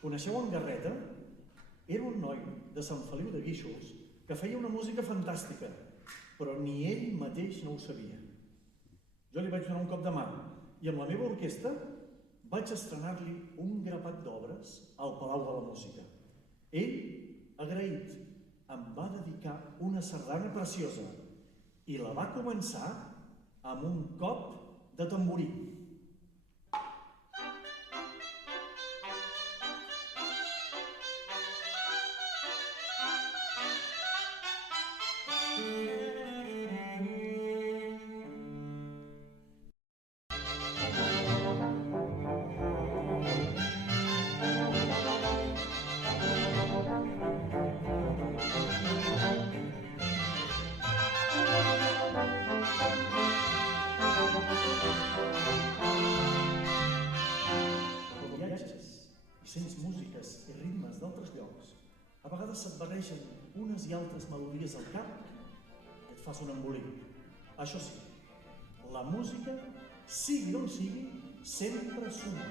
Coneixeu en Garreta? Era un noi de Sant Feliu de Guíxols que feia una música fantàstica, però ni ell mateix no ho sabia. Jo li vaig donar un cop de mà i amb la meva orquestra vaig estrenar-li un grapat d'obres al Palau de la Música. Ell, agraït, em va dedicar una sardana preciosa i la va començar amb un cop de tamborí. Sents músiques i ritmes d'altres llocs, a vegades se't barregen unes i altres melodies al cap i et fas un embolic. Això sí, la música, sigui on sigui, sempre sona.